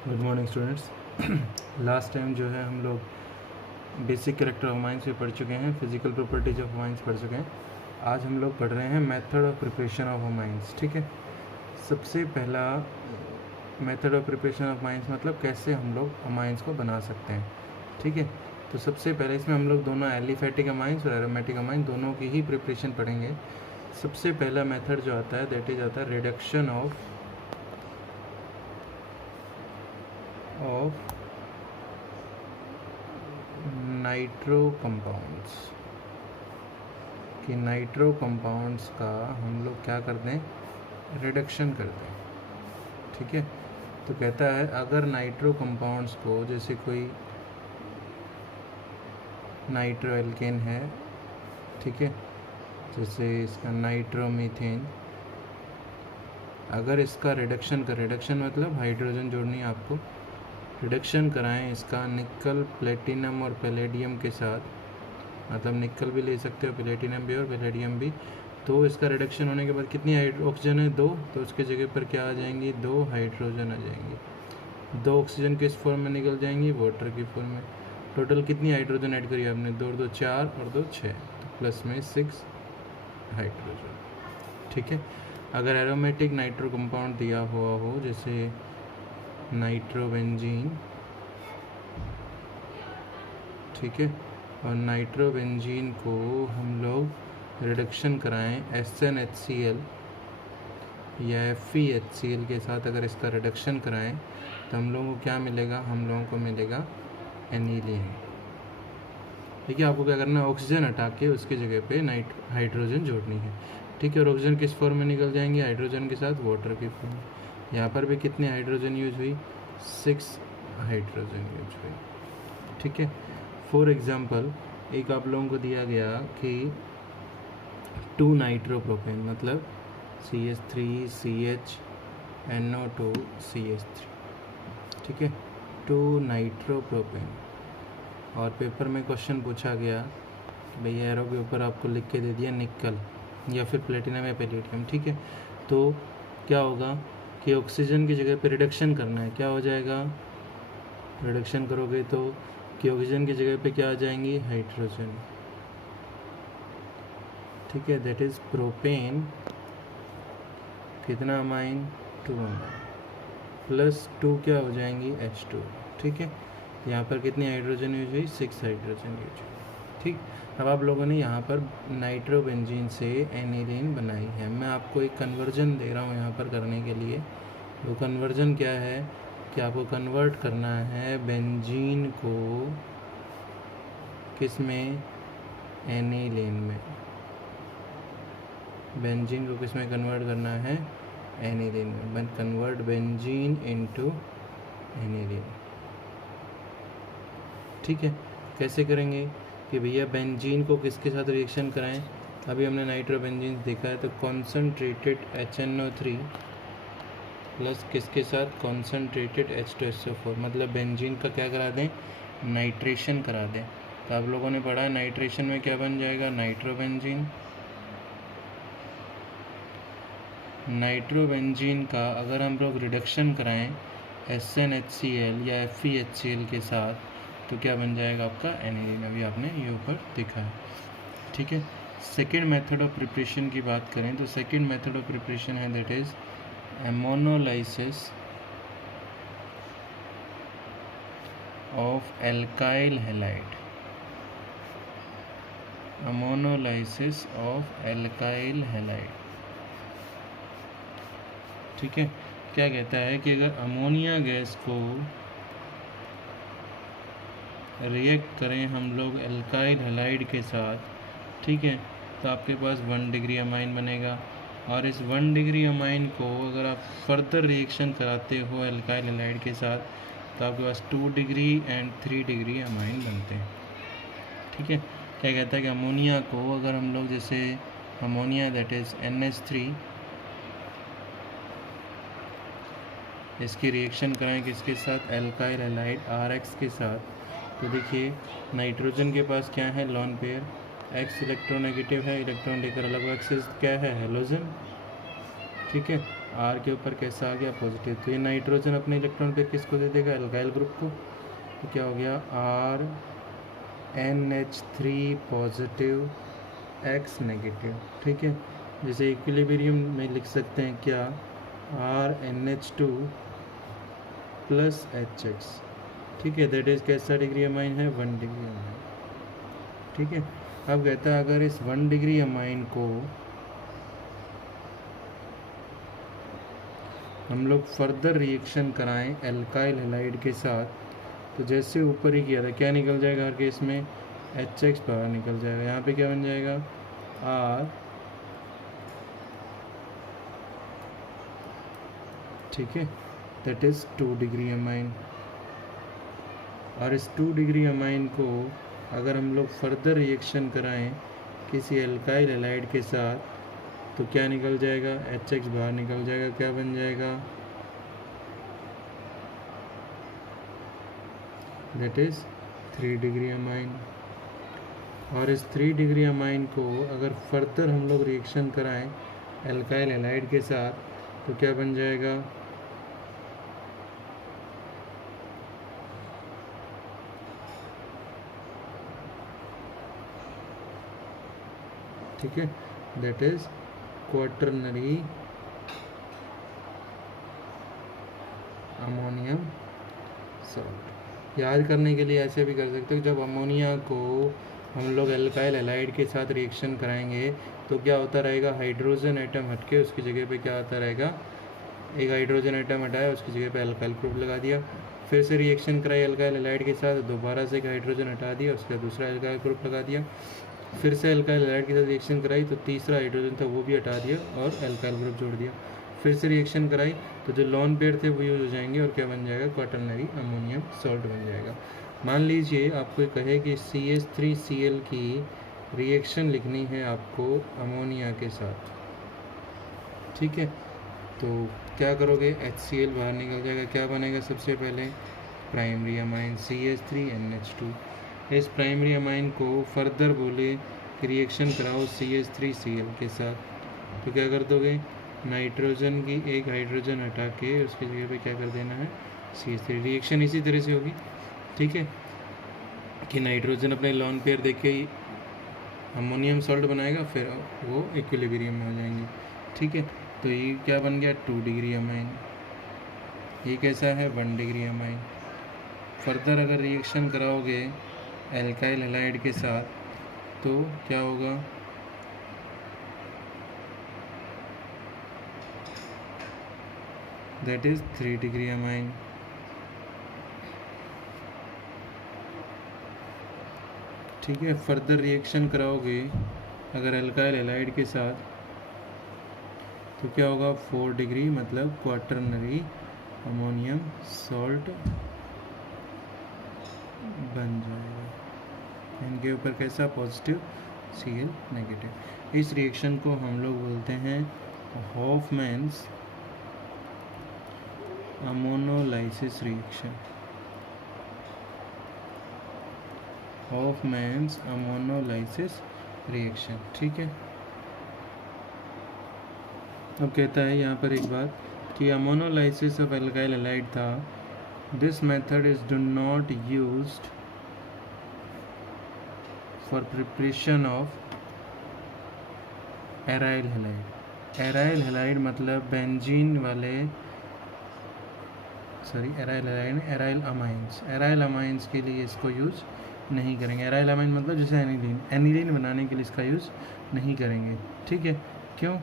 Good morning students. Last time जो है हम लोग बेसिक कैरेक्टर ऑफ माइंस भी पढ़ चुके हैं, फिजिकल प्रॉपर्टीज ऑफ माइंस पढ़ चुके हैं। आज हम लोग पढ़ रहे हैं method of preparation of mines. ठीक है, सबसे पहला method of preparation of mines मतलब कैसे हम लोग माइंस को बना सकते हैं। ठीक है, तो सबसे पहले इसमें हम लोग दोनों एलिफेटिक माइंस और एरोमेटिक माइंस दोनों की ही प्रिपरेशन पढ़ेंगे। सबसे पहला मेथड जो आता है दैट इज आता है रिडक्शन ऑफ नाइट्रो कंपाउंड्स। कि नाइट्रो कंपाउंड्स का हम लोग क्या कर दें, रिडक्शन कर दें। ठीक है, तो कहता है अगर नाइट्रो कंपाउंड्स को, जैसे कोई नाइट्रो एल्केन है, ठीक है, जैसे इसका नाइट्रोमीथेन, अगर इसका रिडक्शन मतलब हाइड्रोजन जोड़नी है आपको, रिडक्शन कराएं इसका निकल, प्लेटिनम और पैलेडियम के साथ, मतलब निकल भी ले सकते हो, प्लेटिनम भी और पैलेडियम भी, तो इसका रिडक्शन होने के बाद कितनी ऑक्सीजन है, 2, तो उसकी जगह पर क्या आ जाएंगी, 2 हाइड्रोजन आ जाएंगी। 2 ऑक्सीजन किस फॉर्म में निकल जाएंगी, वाटर की फॉर्म में। टोटल कितनी हाइड्रोजन ऐड करी आपने, 2 2 4 और 2 6, तो प्लस में 6 हाइड्रोजन। ठीक है, अगर एरोमेटिक नाइट्रो कंपाउंड दिया हुआ हो, जैसे नाइट्रोबेंजीन, ठीक है, और नाइट्रोबेंजीन को हम लोग रिडक्शन कराएं SnHCl या FeHCl के साथ, अगर इसका रिडक्शन कराएं तो हम लोगों को क्या मिलेगा, हम लोगों को मिलेगा एनिलीन। ठीक है, आपको क्या करना है, ऑक्सीजन हटा के उसकी जगह पे हाइड्रोजन जोड़नी है। ठीक है, और ऑक्सीजन किस फॉर्म में निकल जाएंगे, हाइड्रोजन के साथ वाटर की फॉर्म में। यहाँ पर भी कितने हाइड्रोजन यूज हुई, 6 हाइड्रोजन यूज हुई। ठीक है, फॉर एग्जांपल एक आप लोगों को दिया गया कि 2 नाइट्रोप्रोपेन, मतलब CH3CHNO2 CH3, ठीक है, 2 नाइट्रोप्रोपेन, और पेपर में क्वेश्चन पूछा गया कि भैया एरो के ऊपर आपको लिख के दे दिया निकल या फिर प्लेटिनम या पैलेडियम। ठीक है, तो क्या होगा कि ऑक्सीजन की जगह पे रिडक्शन करना है, क्या हो जाएगा, रिडक्शन करोगे तो कि ऑक्सीजन की जगह पे क्या आ जाएंगी, हाइड्रोजन। ठीक है, दैट इज प्रोपेन, कितना अमाइन, 2 अमाइन, प्लस 2 क्या हो जाएंगी, H2। ठीक है, यहाँ पर कितनी हाइड्रोजन यूज हुई, 6 हाइड्रोजन यूज हुई। ठीक, अब आप लोगों ने यहाँ पर नाइट्रोबेंजीन से एनिलीन बनाई है। मैं आपको एक कन्वर्जन दे रहा हूँ यहाँ पर करने के लिए। वो कन्वर्जन क्या है कि आपको कन्वर्ट करना है बेंजीन को किस में, एनिलीन में। बेंजीन को किस में कन्वर्ट करना है, एनिलीन में। Convert benzene into aniline. ठीक है, कैसे करेंगे कि भैया बेंजीन को किसके साथ रिएक्शन कराएं, अभी हमने नाइट्रोबेंजीन देखा है, तो कॉन्सनट्रेटेड HNO3 प्लस किसके साथ, कॉन्सनट्रेटेड H2SO4, मतलब बेंजीन का क्या करा दें, नाइट्रेशन करा दें। तो आप लोगों ने पढ़ा है नाइट्रेशन में क्या बन जाएगा, नाइट्रोबेंजीन। नाइट्रोबेंजीन का अगर हम लोग रिडक्शन कराएं SnHCl या FeHCl के साथ, तो क्या बन जाएगा आपका, एनिलीन। अभी आपने ये ऊपर देखा है। ठीक है, सेकेंड मेथड ऑफ प्रिपरेशन की बात करें तो सेकेंड मेथड ऑफ प्रिपरेशन है that is ammonolysis of alkyl halide. Ammonolysis of alkyl halide. ठीक है, क्या कहता है कि अगर अमोनिया गैस को रिएक्ट करें हम लोग एल्काइल हैलाइड के साथ, ठीक है, तो आपके पास 1 डिग्री अमाइन बनेगा, और इस 1 डिग्री अमाइन को अगर आप फर्दर रिएक्शन कराते हो एल्काइल हैलाइड के साथ, तो आपके पास 2 डिग्री एंड 3 डिग्री अमाइन बनते हैं। ठीक है, क्या कहता है कि अमोनिया को अगर हम लोग, जैसे अमोनिया दैट इज NH3, इसकी रिएक्शन कराएं किसके साथ, एल्काइल हैलाइड RX के साथ, तो देखिए नाइट्रोजन के पास क्या है, लॉन पेयर, X इलेक्ट्रोनेगेटिव है, इलेक्ट्रॉन लेकर अलग एक्सिस क्या है, हेलोजन। ठीक है, आर के ऊपर कैसा आ गया पॉजिटिव, तो ये नाइट्रोजन अपने इलेक्ट्रॉन पेयर किसको दे देगा, एल्काइल ग्रुप को। तो क्या हो गया RNH3 पॉजिटिव X नेगेटिव। ठीक है, जैसे इक्विलिब्रियम में लिख सकते हैं क्या, RNH2 प्लस HX। ठीक है, दैट इज कैसा डिग्री अमाइन है, 1 डिग्री अमाइन। ठीक है, अब कहता है अगर इस 1 डिग्री अमाइन को हम लोग फर्दर रिएक्शन कराएं एल्काइल हैलाइड के साथ, तो जैसे ऊपर ही किया था क्या निकल जाएगा हर केस में, HX बाहर निकल जाएगा। यहाँ पे क्या बन जाएगा, R। ठीक है, दैट इज 2 डिग्री अमाइन। और इस 2 डिग्री अमाइन को अगर हम लोग फर्दर रिएक्शन कराएं किसी एल्काइल हैलाइड के साथ, तो क्या निकल जाएगा, HX बाहर निकल जाएगा, क्या बन जाएगा, दैट इज 3 डिग्री अमाइन। और इस 3 डिग्री अमाइन को अगर फर्दर हम लोग रिएक्शन कराएं एल्काइल हैलाइड के साथ, तो क्या बन जाएगा, ठीक है, that is quaternary ammonium salt. याद करने के लिए ऐसे भी कर सकते हो, जब अमोनिया को हम लोग एल्काइल हैलाइड के साथ रिएक्शन कराएंगे तो क्या होता रहेगा, हाइड्रोजन एटम हटके उसकी जगह पे क्या आता रहेगा, एक हाइड्रोजन एटम हटाया उसकी जगह पे एल्काइल ग्रुप लगा दिया, फिर से रिएक्शन कराई एल्काइल हैलाइड के साथ, दोबारा से एक हाइड्रोजन हटा दिया, उसके बाद दूसरा एल्काइल ग्रुप लगा दिया, फिर से एल्काइल हैलाइड के साथ रिएक्शन कराई तो तीसरा हाइड्रोजन था वो भी हटा दिया और एल्काइल ग्रुप जोड़ दिया, फिर से रिएक्शन कराई तो जो लॉन पेयर थे वो यूज हो जाएंगे और क्या बन जाएगा, क्वाटरनरी अमोनियम सॉल्ट बन जाएगा। मान लीजिए आपको कहे कि CH3Cl की रिएक्शन लिखनी है आपको अमोनिया के साथ। ठीक है, तो क्या करोगे, HCl बाहर निकल जाएगा, क्या बनेगा सबसे पहले, प्राइमरी अमाइन CH3NH2। इस प्राइमरी अमाइन को फर्दर बोले कि रिएक्शन कराओ CH3Cl के साथ, तो क्या कर दोगे, नाइट्रोजन की एक हाइड्रोजन हटा के उसकी जगह पे क्या कर देना है, CH3। रिएक्शन इसी तरह से होगी। ठीक है, कि नाइट्रोजन अपने लॉन पेयर देख के ही अमोनियम सॉल्ट बनाएगा, फिर वो इक्विलिब्रियम में हो जाएंगे। ठीक है, तो ये क्या बन गया, 2 डिग्री अमाइन। ये कैसा है, 1 डिग्री अमाइन। फर्दर अगर रिएक्शन कराओगे एल्काइल हैलाइड के साथ तो क्या होगा, दैट इज 3 डिग्री अमाइन। ठीक है, फर्दर रिएक्शन कराओगे अगर एल्काइल हैलाइड के साथ तो क्या होगा, 4 डिग्री, मतलब क्वाटरनरी अमोनियम सॉल्ट बन जाएगा। इनके ऊपर कैसा, पॉजिटिव Cl नेगेटिव। इस रिएक्शन को हम लोग बोलते हैं Hoffmann's ammonolysis reaction. Hoffmann's ammonolysis reaction. ठीक है, अब कहता है यहाँ पर एक बात कि अमोनोलाइसिस ऑफ एल्काइल हैलाइड था, this method is do not used for preparation of aryl halide. Aryl halide मतलब बेंजीन वाले, sorry aryl halide, aryl amines. Aryl amines के लिए इसको यूज़ नहीं करेंगे। एराइल अमाइन मतलब जैसे एनिलीन, एनिलीन बनाने के लिए इसका यूज़ नहीं करेंगे। ठीक है, क्यों,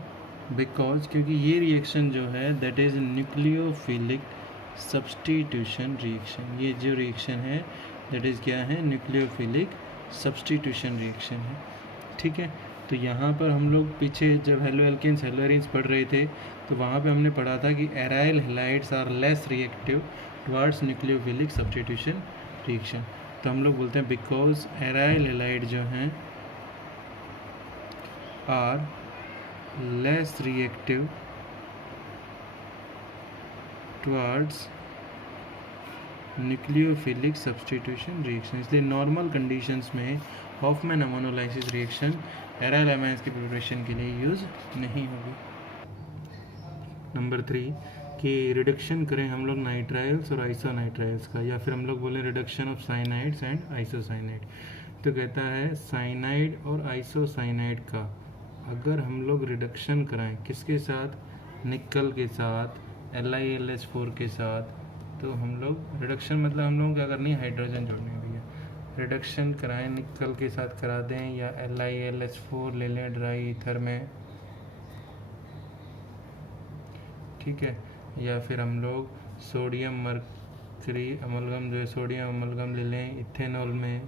बिकॉज क्योंकि ये रिएक्शन जो है that is nucleophilic substitution reaction. ये जो रिएक्शन है दैट इज़ क्या है, न्यूक्लियोफिलिक सब्सटीट्यूशन रिएक्शन है। ठीक है, तो यहाँ पर हम लोग पीछे जब हेलो एल्केन्स हेलो एरीन्स पढ़ रहे थे तो वहाँ पे हमने पढ़ा था कि aryl halides are less reactive towards nucleophilic substitution reaction. तो हम लोग बोलते हैं बिकॉज एराइल हैलाइड जो हैं are less reactive towards nucleophilic substitution reaction, इसलिए नॉर्मल कंडीशंस में Hofmann ammonolysis reaction aryl amines की प्रिपरेशन के लिए यूज़ नहीं होगी। नंबर 3 कि रिडक्शन करें हम लोग नाइट्राइल्स और आइसोनाइट्राइल्स का, या फिर हम लोग बोलें reduction of cyanides and isocyanide. तो कहता है साइनाइड और आइसोसाइनाइड का अगर हम लोग रिडक्शन कराएं किसके साथ, निकल के साथ, LiLH4 के साथ, तो हम लोग रिडक्शन मतलब हम लोग क्या करनी है, हाइड्रोजन जोड़नी है भैया। रिडक्शन कराएं निकल के साथ करा दें, या LiLH4 ले लें ड्राई ईथर में, ठीक है, या फिर हम लोग सोडियम मर्करी अमलगम जो है सोडियम अमलगम ले लें इथेनॉल में,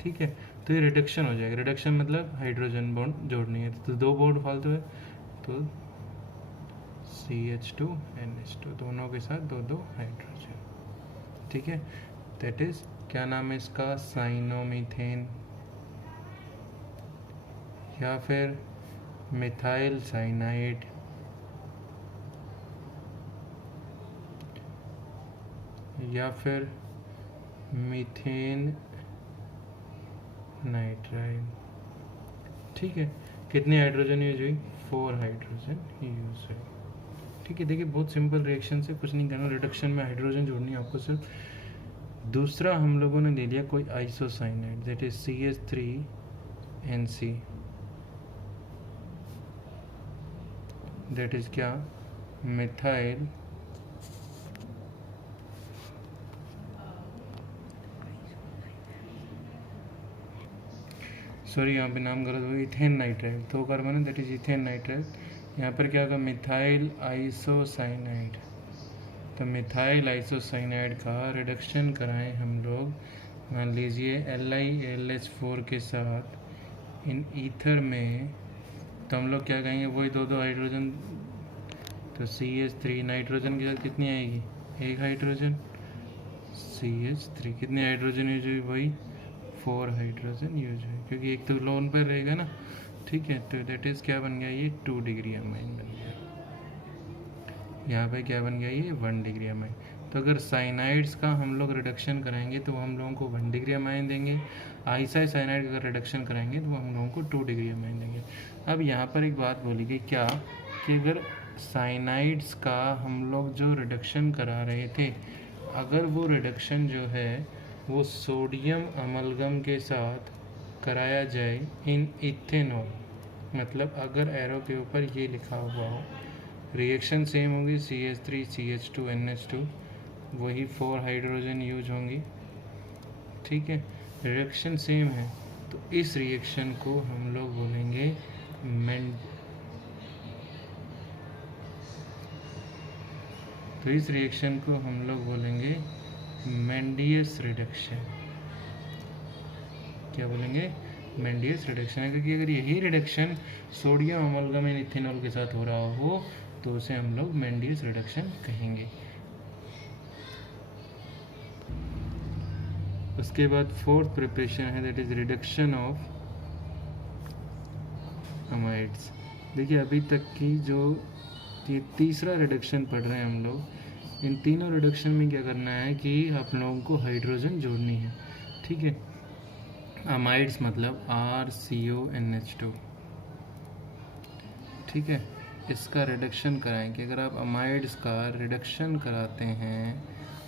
ठीक है। तो ये रिडक्शन हो जाएगा। रिडक्शन मतलब हाइड्रोजन बॉन्ड जोड़नी है, तो 2 बॉन्ड फालतू है, तो CH2NH2 दोनों के साथ 2 हाइड्रोजन, ठीक है। दैट इज क्या नाम है इसका, साइनोमीथेन या फिर मिथाइल साइनाइड या फिर मीथेन नाइट्राइल, ठीक है। कितने हाइड्रोजन यूज हुई, 4 हाइड्रोजन यूज हुई, ठीक है। देखिए बहुत सिंपल रिएक्शन से, कुछ नहीं करना, रिडक्शन में हाइड्रोजन जोड़नी है आपको सिर्फ। दूसरा हम लोगों ने ले लिया कोई isocyanide, that is CH3NC, that is क्या, मिथाइल सॉरी यहाँ पे नाम गलत हो गया, इथेन नाइट्राइल, तो कार्बन है दैट इज इथेन नाइट्राइल। यहाँ पर क्या होगा, मिथाइल आइसोसाइनाइड। तो मिथाइल आइसोसाइनाइड का रिडक्शन कराएं हम लोग, मान लीजिए LiLH4 के साथ इन ईथर में, तो हम लोग क्या कहेंगे, वही 2 हाइड्रोजन, तो CH3 नाइट्रोजन के साथ कितनी आएगी, 1 हाइड्रोजन, CH3 कितने हाइड्रोजन यूज हुई, वही 4 हाइड्रोजन यूज हुई, क्योंकि एक तो लोन पर रहेगा ना, ठीक है। तो दैट इज क्या बन गया, ये 2 डिग्री अमाइन बन गया। यहाँ पे क्या बन गया, ये 1 डिग्री अमाइन। तो अगर साइनाइड्स का हम लोग रिडक्शन कराएंगे तो हम लोगों को 1 डिग्री अमाइन देंगे, आइसोसाइनाइड का अगर रिडक्शन कराएंगे तो हम लोगों को 2 डिग्री अमाइन देंगे। अब यहाँ पर एक बात बोली गई क्या, कि अगर साइनाइड्स का हम लोग जो रिडक्शन करा रहे थे, अगर वो रिडक्शन जो है वो सोडियम अमलगम के साथ कराया जाए इन इथेनॉल, मतलब अगर एरो के ऊपर ये लिखा हुआ हो, रिएक्शन सेम होगी, CH3 CH2 NH2, वही 4 हाइड्रोजन यूज होंगी, ठीक है। रिएक्शन सेम है, तो इस रिएक्शन को हम लोग बोलेंगे मेंडियस रिडक्शन। क्या बोलेंगे, मेंडियस रिडक्शन है, क्योंकि अगर यही रिडक्शन सोडियम अमलगम इन इथेनॉल के साथ हो रहा हो तो उसे हम लोग मेंडियस रिडक्शन कहेंगे। उसके बाद 4th प्रिपरेशन है, that is reduction of amides. देखिए अभी तक की जो ये तीसरा रिडक्शन पढ़ रहे हैं हम लोग, इन तीनों रिडक्शन में क्या करना है कि आप लोगों को हाइड्रोजन जोड़नी है, ठीक है। अमाइड्स मतलब RCONH2, ठीक है। इसका रिडक्शन कराएं कि अगर आप अमाइड्स का रिडक्शन कराते हैं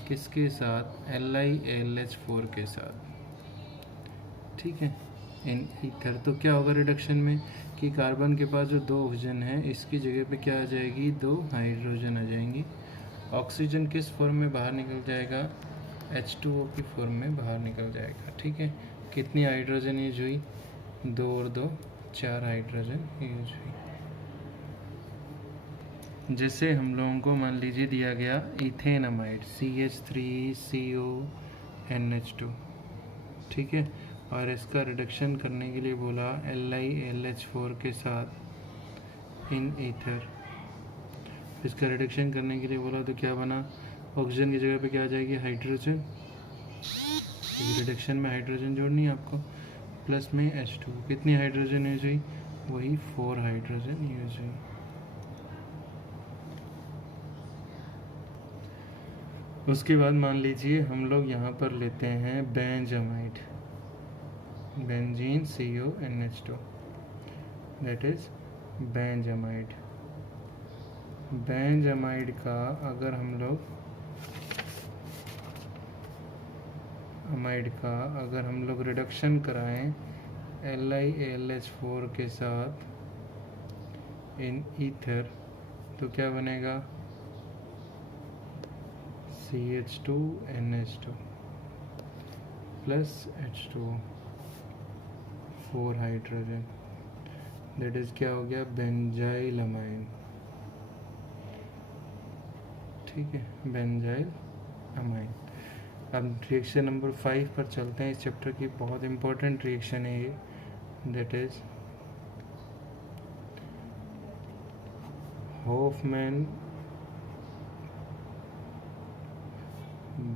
किसके साथ, LiLH4 के साथ, ठीक है, इन ईथर, तो क्या होगा रिडक्शन में कि कार्बन के पास जो 2 ऑक्सीजन है इसकी जगह पे क्या आ जाएगी, 2 हाइड्रोजन आ जाएंगी। ऑक्सीजन किस फॉर्म में बाहर निकल जाएगा, H2O की फॉर्म में बाहर निकल जाएगा, ठीक है। कितनी हाइड्रोजन यूज हुई, 2 और 2 4 हाइड्रोजन यूज हुई। जैसे हम लोगों को मान लीजिए दिया गया इथेनमाइड CH3CONH2, ठीक है, और इसका रिडक्शन करने के लिए बोला LiLH4 के साथ इन ईथर। इसका रिडक्शन करने के लिए बोला तो क्या बना, ऑक्सीजन की जगह पे क्या आ जाएगी, हाइड्रोजन, रिडक्शन में हाइड्रोजन जोड़नी है आपको, प्लस में H2, कितनी हाइड्रोजन यूज हुई, वही 4 हाइड्रोजन यूज हुई। उसके बाद मान लीजिए हम लोग यहाँ पर लेते हैं benzamide, benzene CONH2, that is benzamide, benzamide का अगर हम लोग रिडक्शन कराएं LiAlH4 के साथ इन ईथर, तो क्या बनेगा? CH2NH2 plus H2O, 4 hydrogen, that is क्या हो गया? Benzyl amine. ठीक है, बेंजाइल अमाइन। अब रिएक्शन नंबर 5 पर चलते हैं। इस चैप्टर की बहुत इंपॉर्टेंट रिएक्शन है ये, दैट इज हॉफमैन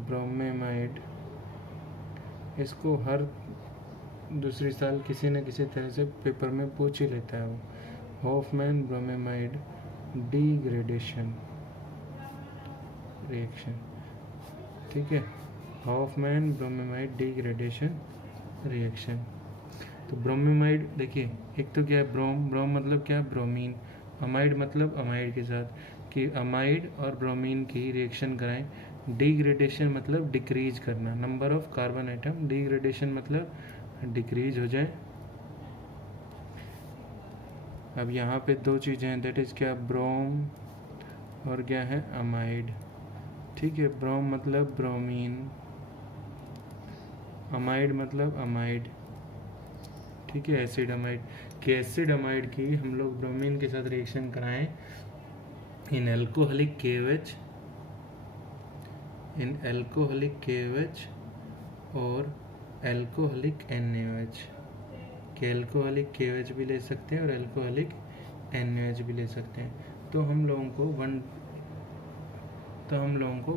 ब्रोमेमाइड। इसको हर दूसरी साल किसी न किसी तरह से पेपर में पूछ ही लेता है वो। Hofmann bromamide degradation reaction. ठीक है, हॉफमैन ब्रोमेमाइड डिग्रेडेशन रिएक्शन। तो ब्रोमेमाइड देखिए, एक तो क्या है ब्रोम मतलब क्या है? ब्रोमीन। अमाइड मतलब अमाइड के साथ, कि अमाइड और ब्रोमीन की रिएक्शन कराएं। डिग्रेडेशन मतलब डिक्रीज करना, number of carbon atom. Degradation मतलब डिक्रीज हो जाए। अब यहाँ पे दो चीज़ें हैं, दैट इज़ क्या? ब्रोम और क्या है? अमाइड। ठीक है, ब्रोम मतलब ब्रोमीन, अमाइड मतलब अमाइड। ठीक है, एसिड अमाइड। कि एसिड अमाइड की हम लोग ब्रोमीन के साथ रिएक्शन कराएं इन एल्कोहलिक KOH, और एल्कोहलिक NaOH। कि एल्कोहलिक KOH भी ले सकते हैं और एल्कोहलिक NaOH भी ले सकते हैं। तो हम लोगों को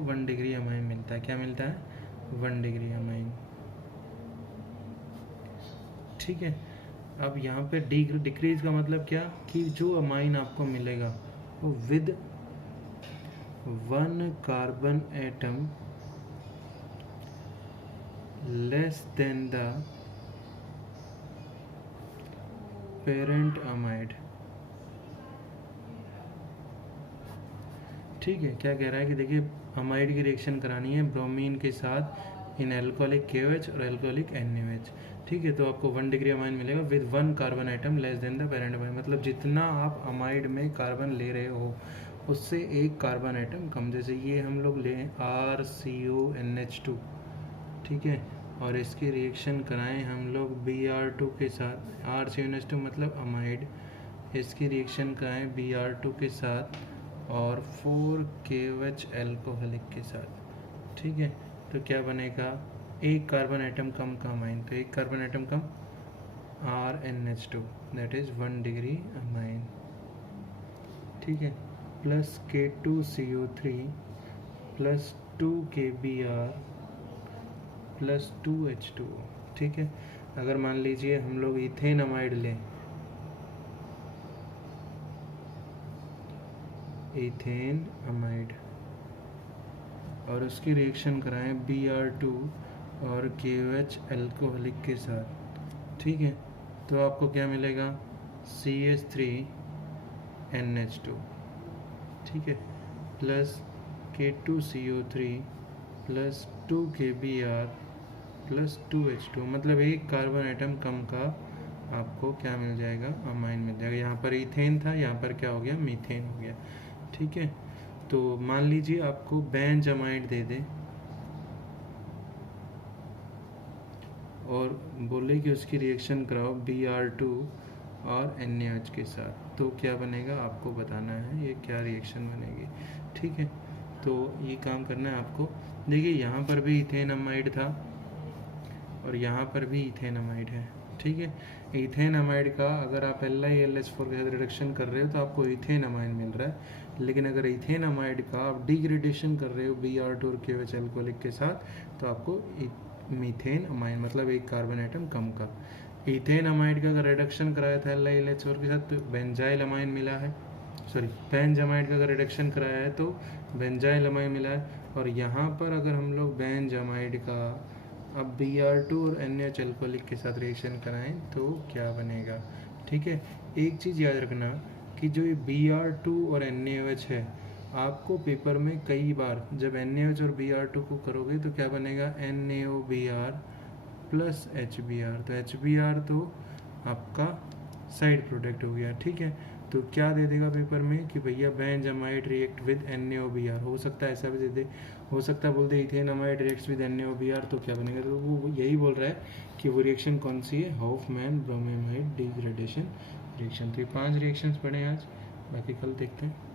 1 डिग्री अमाइन मिलता है। क्या मिलता है? 1 डिग्री अमाइन। ठीक है, अब यहाँ पे डिक्रीज का मतलब क्या? कि जो अमाइन आपको मिलेगा वो with 1 carbon atom less than the parent amide. ठीक है, क्या कह रहा है कि देखिए अमाइड की रिएक्शन करानी है ब्रोमीन के साथ इन एल्कोहलिक KOH और एल्कोहलिक NaOH। ठीक है, तो आपको 1 डिग्री अमाइन मिलेगा with 1 carbon atom less than the parent amine. मतलब जितना आप अमाइड में कार्बन ले रहे हो उससे 1 कार्बन आइटम कम। जैसे ये हम लोग लें RCONH2, ठीक है, और इसकी रिएक्शन कराएं हम लोग Br2 के साथ। RCONH2 मतलब अमाइड, इसकी रिएक्शन कराएं Br2 के साथ और 4KOH एल्कोहलिक के साथ। ठीक है, तो क्या बनेगा? 1 कार्बन आइटम कम का अमाइन, तो 1 carbon atom come RNH2, that is 1 degree amine. ठीक है, plus K2CO3 plus 2KBr plus 2H2O। ठीक है, अगर मान लीजिए हम लोग इथेन अमाइड लें, इथेन अमाइड, और उसकी रिएक्शन कराएं Br2 और KOH एल्कोहलिक के साथ। ठीक है, तो आपको क्या मिलेगा? CH3NH2, ठीक है, plus K2CO3 plus 2KBr plus 2H2, मतलब 1 कार्बन आइटम कम का आपको क्या मिल जाएगा? अमाइन मिल जाएगा। यहाँ पर इथेन था, यहाँ पर क्या हो गया? मीथेन हो गया। ठीक है, तो मान लीजिए आपको बेंजामाइड दे दे और बोले कि उसकी रिएक्शन कराओ Br2 और NaOH के साथ, तो क्या बनेगा? आपको बताना है ये क्या रिएक्शन बनेगी। ठीक है, तो ये काम करना है आपको। देखिए यहाँ पर भी इथेन अमाइड था और यहाँ पर भी इथेन अमाइड है। ठीक है, इथेन अमाइड का अगर आप LiLH4 के साथ रिडक्शन कर रहे हो तो आपको इथेन अमाइन मिल रहा है, लेकिन अगर इथेन अमाइड का आप डिग्रेडेशन कर रहे हो Br2 और KOH एल्कोहलिक के साथ तो आपको मीथेन अमाइन, मतलब 1 कार्बन आइटम कम का। इथेन अमाइड का अगर रिडक्शन कराया था LiLH4 के साथ तो बेंजाइल अमाइन मिला है, सॉरी बेंजामाइड का अगर रिडक्शन कराया है तो बेंजाइल अमाइन मिला है। और यहाँ पर अगर हम लोग बेंजामाइड का अब Br2 और NaOH एल्कोहलिक के साथ रिएक्शन कराएं तो क्या बनेगा? ठीक है, एक चीज़ याद रखना कि जो ये Br2 और NaOH है, आपको पेपर में कई बार जब NaOH और Br2 को करोगे तो क्या बनेगा, NaOBr प्लस HBr। तो HBr तो आपका साइड प्रोडक्ट हो गया, ठीक है। तो क्या दे देगा पेपर में कि भैया बेंजामाइड रिएक्ट विद NaOBr, हो सकता है ऐसा भी दे दे, हो सकता है बोल दे इथेनामाइड रिएक्ट्स विद NaOBr, तो क्या बनेगा, तो वो यही बोल रहा है कि वो रिएक्शन कौन सी है, हॉफमैन ब्रोमेमाइड डिग्रेडेशन रिएक्शन। तो ये 5 रिएक्शंस पढ़े आज, बाकी कल देखते हैं।